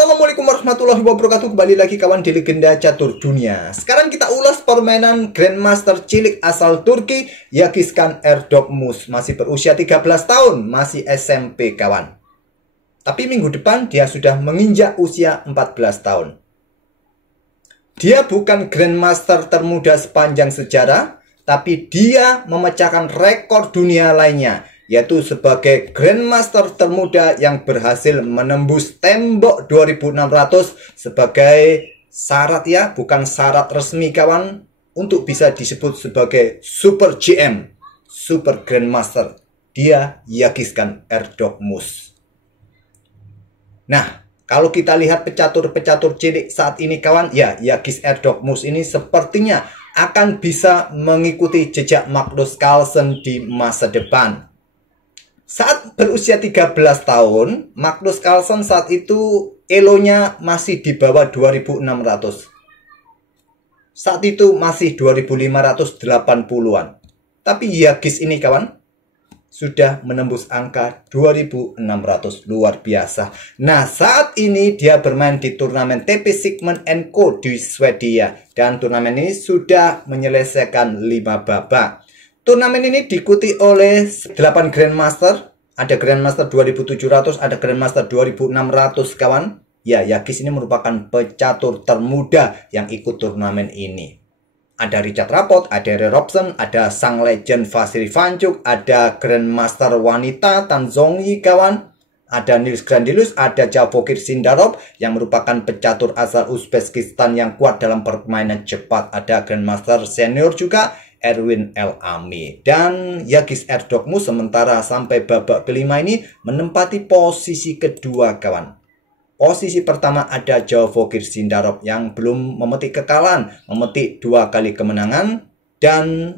Assalamualaikum warahmatullahi wabarakatuh. Kembali lagi kawan di Legenda Catur Dunia. Sekarang kita ulas permainan Grandmaster cilik asal Turki, Yakizkan Erdogmus. Masih berusia 13 tahun, masih SMP kawan. Tapi minggu depan dia sudah menginjak usia 14 tahun. Dia bukan Grandmaster termuda sepanjang sejarah, tapi dia memecahkan rekor dunia lainnya, yaitu sebagai Grandmaster termuda yang berhasil menembus tembok 2600 sebagai syarat ya, bukan syarat resmi kawan, untuk bisa disebut sebagai Super GM, Super Grandmaster. Dia Yakizkan Erdogmus. Nah, kalau kita lihat pecatur-pecatur cilik saat ini kawan, ya Yakiz Erdogmus ini sepertinya akan bisa mengikuti jejak Magnus Carlsen di masa depan. Saat berusia 13 tahun, Magnus Carlsen saat itu elonya masih di bawah 2600. Saat itu masih 2580-an. Tapi Yakiz ini kawan, sudah menembus angka 2600, luar biasa. Nah, saat ini dia bermain di turnamen TP Sigmund & Co di Swedia. Dan turnamen ini sudah menyelesaikan 5 babak. Turnamen ini diikuti oleh 8 Grandmaster. Ada Grandmaster 2700, ada Grandmaster 2600 kawan. Ya, Yakiz ini merupakan pecatur termuda yang ikut turnamen ini. Ada Richard Rapport, ada Ray Robson, ada sang legend Vasily Vanchuk, ada Grandmaster wanita Tan Zhongyi kawan. Ada Nils Grandelius, ada Javokir Sindarov yang merupakan pecatur asal Uzbekistan yang kuat dalam permainan cepat. Ada Grandmaster senior juga Erwin El-Ami. Dan Yakiz Erdogmus sementara sampai babak kelima ini menempati posisi kedua kawan. Posisi pertama ada Javokir Sindarov yang belum memetik kekalahan, memetik 2 kali kemenangan dan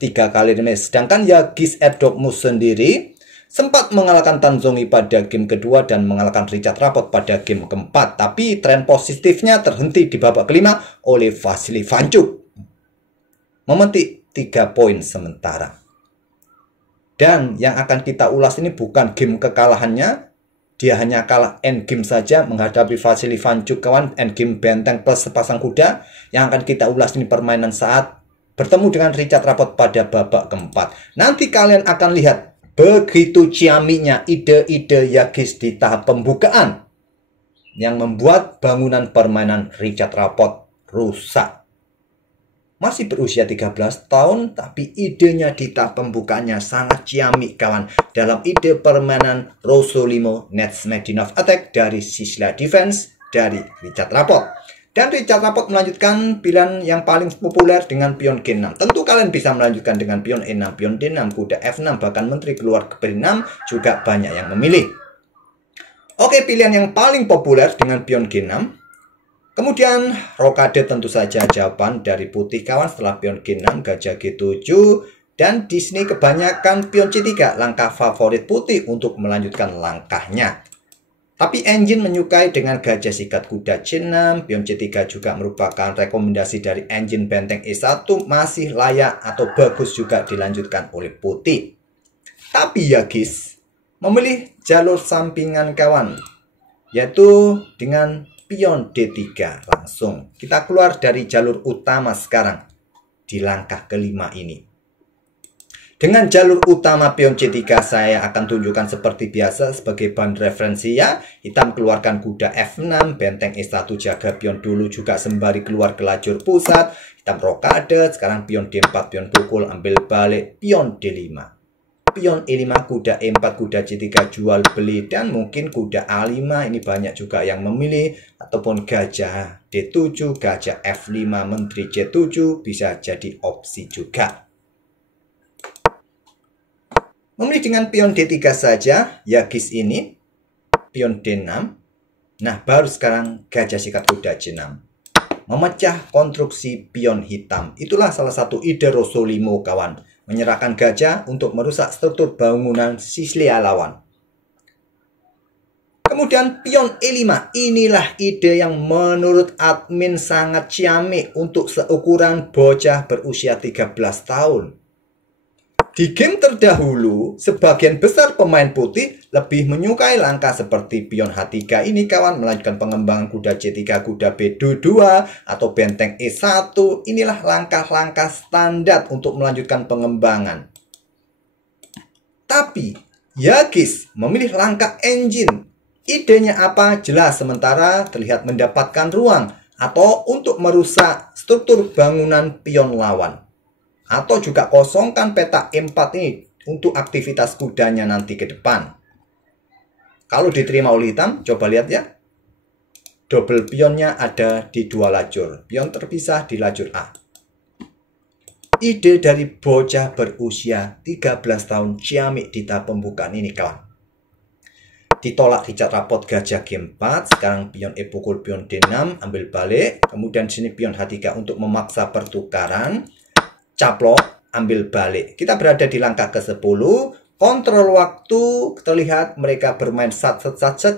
3 kali remis. Sedangkan Yakiz Erdogmus sendiri sempat mengalahkan Tan Zhongyi pada game kedua dan mengalahkan Richard Rapport pada game keempat. Tapi tren positifnya terhenti di babak kelima oleh Vasily Vanchuk, memetik 3 poin sementara. Dan yang akan kita ulas ini bukan game kekalahannya. Dia hanya kalah endgame saja menghadapi Vasily Vanchuk kawan, endgame benteng plus sepasang kuda. Yang akan kita ulas ini permainan saat bertemu dengan Richard Rapport pada babak keempat. Nanti kalian akan lihat begitu ciaminya ide-ide Yakiz di tahap pembukaan yang membuat bangunan permainan Richard Rapport rusak. Masih berusia 13 tahun, tapi idenya di tahap pembukaannya sangat ciamik kawan. Dalam ide permainan Rosolimo Netsmedinov Attack dari Sisla Defense dari Richard Rapport. Dan Richard Rapport melanjutkan pilihan yang paling populer dengan pion G6. Tentu kalian bisa melanjutkan dengan pion E6, pion D6, kuda F6, bahkan menteri keluar ke B6 juga banyak yang memilih. Oke, pilihan yang paling populer dengan pion G6. Kemudian rokade tentu saja jawaban dari putih kawan setelah pion G6, gajah G7. Dan di sini kebanyakan pion C3, langkah favorit putih untuk melanjutkan langkahnya. Tapi engine menyukai dengan gajah sikat kuda C6, pion C3 juga merupakan rekomendasi dari engine benteng E1, masih layak atau bagus juga dilanjutkan oleh putih. Tapi Yakiz memilih jalur sampingan kawan, yaitu dengan pion D3 langsung. Kita keluar dari jalur utama sekarang di langkah kelima ini. Dengan jalur utama pion C3 saya akan tunjukkan seperti biasa sebagai bahan referensi ya. Hitam keluarkan kuda F6, benteng E1 jaga pion dulu juga sembari keluar ke lajur pusat. Hitam rokade, sekarang pion D4, pion pukul, ambil balik, pion D5. Pion E5, kuda E4, kuda C3 jual beli, dan mungkin kuda A5 ini banyak juga yang memilih, ataupun gajah D7, gajah F5, menteri C7 bisa jadi opsi juga. Memilih dengan pion D3 saja Yakiz ini, pion D6. Nah, baru sekarang gajah sikat kuda C6. Memecah konstruksi pion hitam. Itulah salah satu ide Rosolimo kawan. Menyerahkan gajah untuk merusak struktur bangunan Sislia lawan. Kemudian pion E5. Inilah ide yang menurut admin sangat ciamik untuk seukuran bocah berusia 13 tahun. Di game terdahulu, sebagian besar pemain putih lebih menyukai langkah seperti pion H3 ini kawan, melanjutkan pengembangan kuda C3, kuda B2, atau benteng E1. Inilah langkah-langkah standar untuk melanjutkan pengembangan. Tapi, Yagis memilih langkah engine. Idenya apa? Jelas, sementara terlihat mendapatkan ruang atau untuk merusak struktur bangunan pion lawan. Atau juga kosongkan peta E4 ini untuk aktivitas kudanya nanti ke depan. Kalau diterima oleh hitam, coba lihat ya. Double pionnya ada di dua lajur. Pion terpisah di lajur A. Ide dari bocah berusia 13 tahun ciamik di tahap pembukaan ini kawan. Ditolak Richard Rapot gajah G4. Sekarang pion E pukul pion D6, ambil balik. Kemudian sini pion H3 untuk memaksa pertukaran. Caplok, ambil balik. Kita berada di langkah ke-10. Kontrol waktu, terlihat mereka bermain sat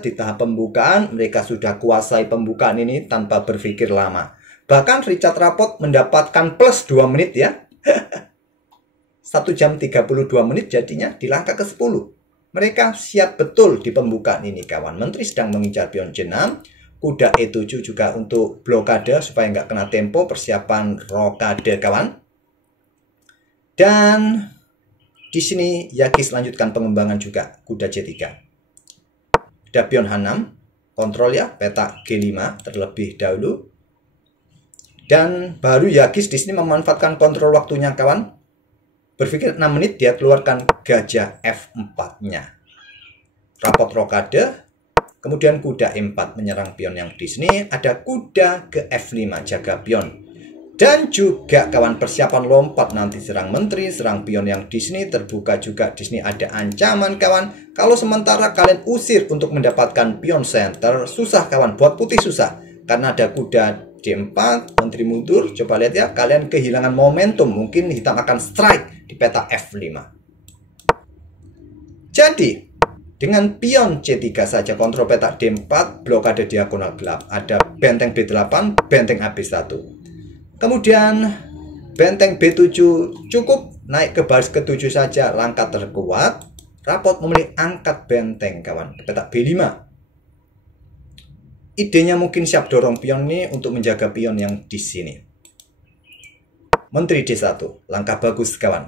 di tahap pembukaan. Mereka sudah kuasai pembukaan ini tanpa berpikir lama. Bahkan Richard Rapot mendapatkan plus 2 menit ya. 1 jam 32 menit jadinya di langkah ke-10. Mereka siap betul di pembukaan ini kawan. Menteri sedang mengincar pion C6. Kuda E7 juga untuk blokade supaya nggak kena tempo. Persiapan rokade kawan. Dan di sini Yagis lanjutkan pengembangan juga kuda C3. Ada pion H6, kontrol ya, peta G5 terlebih dahulu. Dan baru Yagis di sini memanfaatkan kontrol waktunya kawan. Berpikir 6 menit dia keluarkan gajah F4-nya. Rapot rokade, kemudian kuda E4 menyerang pion yang di sini. Ada kuda ke F5 jaga pion. Dan juga kawan persiapan lompat nanti serang menteri, serang pion yang di sini terbuka juga di sini ada ancaman kawan. Kalau sementara kalian usir untuk mendapatkan pion center, susah kawan, buat putih susah. Karena ada kuda D4, menteri mundur, coba lihat ya, kalian kehilangan momentum, mungkin hitam akan strike di peta F5. Jadi, dengan pion C3 saja kontrol peta D4, blokade diagonal gelap. Ada benteng B8, benteng AB1. Kemudian benteng B7 cukup naik ke baris ke-7 saja, langkah terkuat. Rapot memilih angkat benteng kawan ke peta B5. Idenya mungkin siap dorong pion ini untuk menjaga pion yang di sini. Menteri D1, langkah bagus kawan.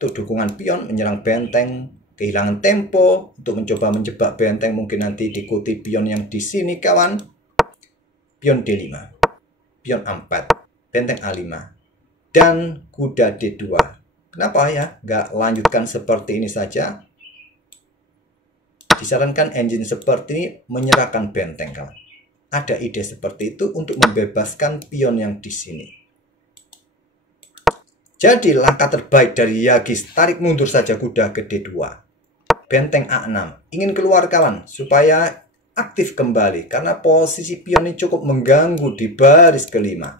Untuk dukungan pion menyerang benteng, kehilangan tempo untuk mencoba menjebak benteng, mungkin nanti diikuti pion yang di sini kawan. Pion D5, pion A4. Benteng A5 dan kuda D2. Kenapa ya nggak lanjutkan seperti ini saja? Disarankan engine seperti ini menyerahkan benteng kawan. Ada ide seperti itu untuk membebaskan pion yang di sini. Jadi langkah terbaik dari Yagis, tarik mundur saja kuda ke D2. Benteng A6 ingin keluar kawan supaya aktif kembali karena posisi pion ini cukup mengganggu di baris kelima.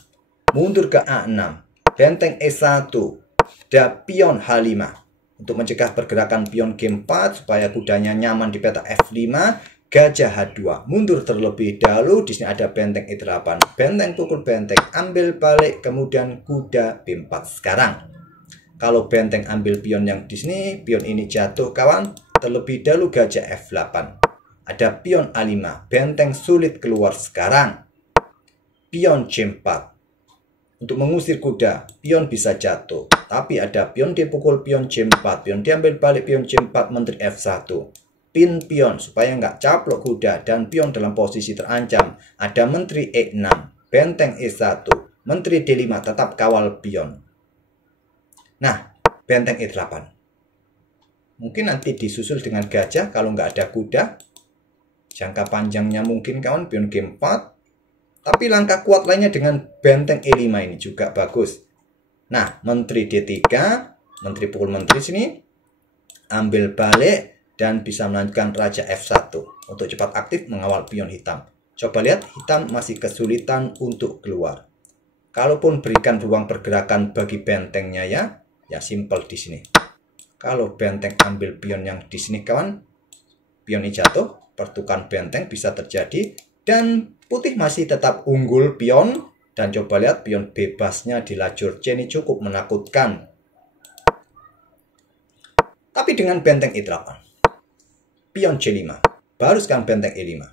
Mundur ke A6, benteng E1, dan pion H5 untuk mencegah pergerakan pion G4 supaya kudanya nyaman di peta F5. Gajah H2 mundur terlebih dahulu. Di sini ada benteng E8, benteng pukul benteng, ambil balik, kemudian kuda B4 sekarang. Kalau benteng ambil pion yang di sini, pion ini jatuh kawan. Terlebih dahulu gajah F8. Ada pion A5, benteng sulit keluar sekarang. Pion C4. Untuk mengusir kuda, pion bisa jatuh. Tapi ada pion dipukul pion C4. Pion diambil balik pion C4, menteri F1. Pin pion supaya nggak caplok kuda dan pion dalam posisi terancam. Ada menteri E6, benteng E1, menteri D5 tetap kawal pion. Nah, benteng E8. Mungkin nanti disusul dengan gajah kalau nggak ada kuda. Jangka panjangnya mungkin kawan pion G4. Tapi langkah kuat lainnya dengan benteng E5 ini juga bagus. Nah, menteri D3, menteri pukul menteri sini, ambil balik, dan bisa melanjutkan raja F1 untuk cepat aktif mengawal pion hitam. Coba lihat, hitam masih kesulitan untuk keluar. Kalaupun berikan ruang pergerakan bagi bentengnya ya simpel di sini. Kalau benteng ambil pion yang di sini kawan, pion ini jatuh, pertukaran benteng bisa terjadi, dan putih masih tetap unggul pion. Dan coba lihat pion bebasnya di lajur C ini cukup menakutkan. Tapi dengan benteng E8, pion C5, baru sekarang benteng E5,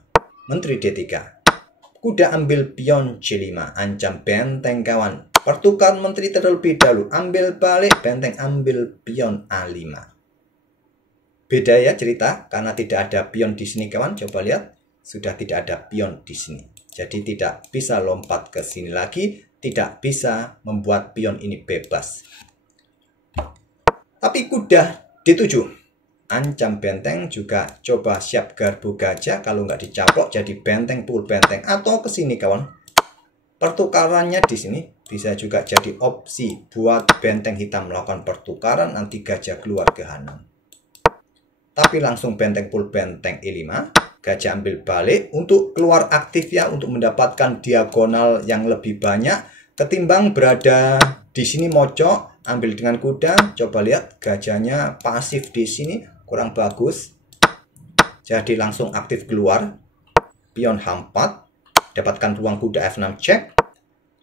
menteri D3, kuda ambil pion C5, ancam benteng kawan. Pertukaran menteri terlebih dahulu, ambil balik, benteng ambil pion A5. Beda ya cerita, karena tidak ada pion di sini kawan. Coba lihat, sudah tidak ada pion di sini. Jadi tidak bisa lompat ke sini lagi, tidak bisa membuat pion ini bebas. Tapi kuda D7, ancam benteng juga coba siap garbu gajah. Kalau nggak dicaplok jadi benteng pukul benteng atau ke sini kawan. Pertukarannya di sini bisa juga jadi opsi buat benteng hitam melakukan pertukaran, nanti gajah keluar ke H6. Tapi langsung benteng pukul benteng E5, gajah ambil balik untuk keluar aktif ya, untuk mendapatkan diagonal yang lebih banyak ketimbang berada di sini mocok, ambil dengan kuda. Coba lihat gajahnya pasif di sini, kurang bagus. Jadi langsung aktif keluar, pion H4, dapatkan ruang kuda F6 cek,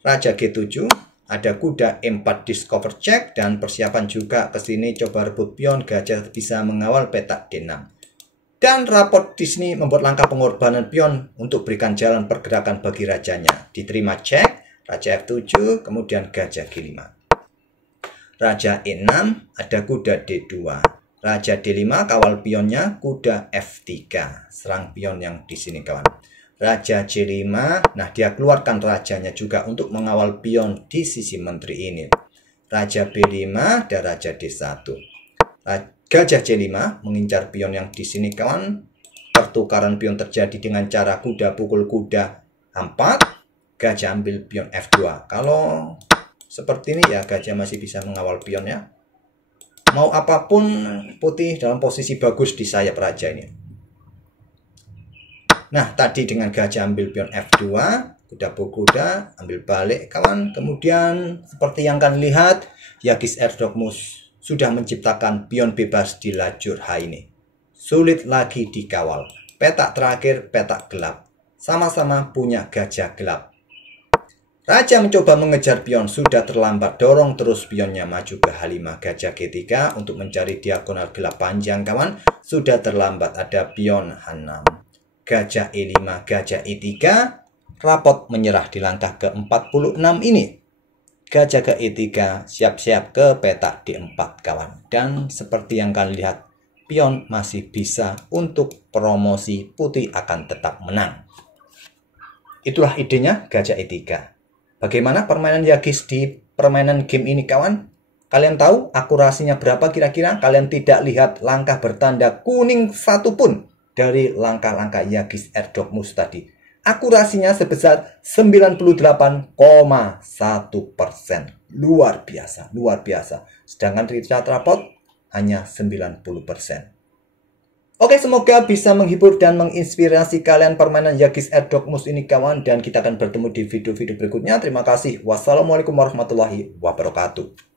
Raja G7, ada kuda E4 discover cek, dan persiapan juga ke sini coba rebut pion, gajah bisa mengawal petak D6. Dan raport di sini membuat langkah pengorbanan pion untuk berikan jalan pergerakan bagi rajanya. Diterima cek, Raja F7, kemudian gajah G5. Raja E6, ada kuda D2. Raja D5, kawal pionnya kuda F3. Serang pion yang di sini kawan. Raja C5, nah dia keluarkan rajanya juga untuk mengawal pion di sisi menteri ini. Raja B5 dan Raja D1. Gajah C5 mengincar pion yang di sini kawan. Pertukaran pion terjadi dengan cara kuda pukul kuda H4. Gajah ambil pion F2. Kalau seperti ini ya gajah masih bisa mengawal pionnya. Mau apapun putih dalam posisi bagus di sayap raja ini. Nah, tadi dengan gajah ambil pion F2, kuda pukul kuda, ambil balik kawan. Kemudian seperti yang kalian lihat, Yagis Erdogmus sudah menciptakan pion bebas di lajur H ini. Sulit lagi dikawal. Petak terakhir, petak gelap. Sama-sama punya gajah gelap. Raja mencoba mengejar pion, sudah terlambat. Dorong terus pionnya maju ke H5, gajah G3 untuk mencari diagonal gelap panjang kawan. Sudah terlambat, ada pion H6. Gajah E5, gajah E3, rapot menyerah di langkah ke-46 ini. Gajah ke E3, siap-siap ke petak D4 kawan. Dan seperti yang kalian lihat, pion masih bisa untuk promosi, putih akan tetap menang. Itulah idenya gajah E3. Bagaimana permainan Yagis di permainan game ini kawan? Kalian tahu akurasinya berapa kira-kira? Kalian tidak lihat langkah bertanda kuning satupun dari langkah-langkah Yagis Erdogmus tadi. Akurasinya sebesar 98,1%. Luar biasa, luar biasa. Sedangkan Richard Rapot hanya 90%. Oke, semoga bisa menghibur dan menginspirasi kalian permainan Yagis Erdogmus ini kawan. Dan kita akan bertemu di video-video berikutnya. Terima kasih. Wassalamualaikum warahmatullahi wabarakatuh.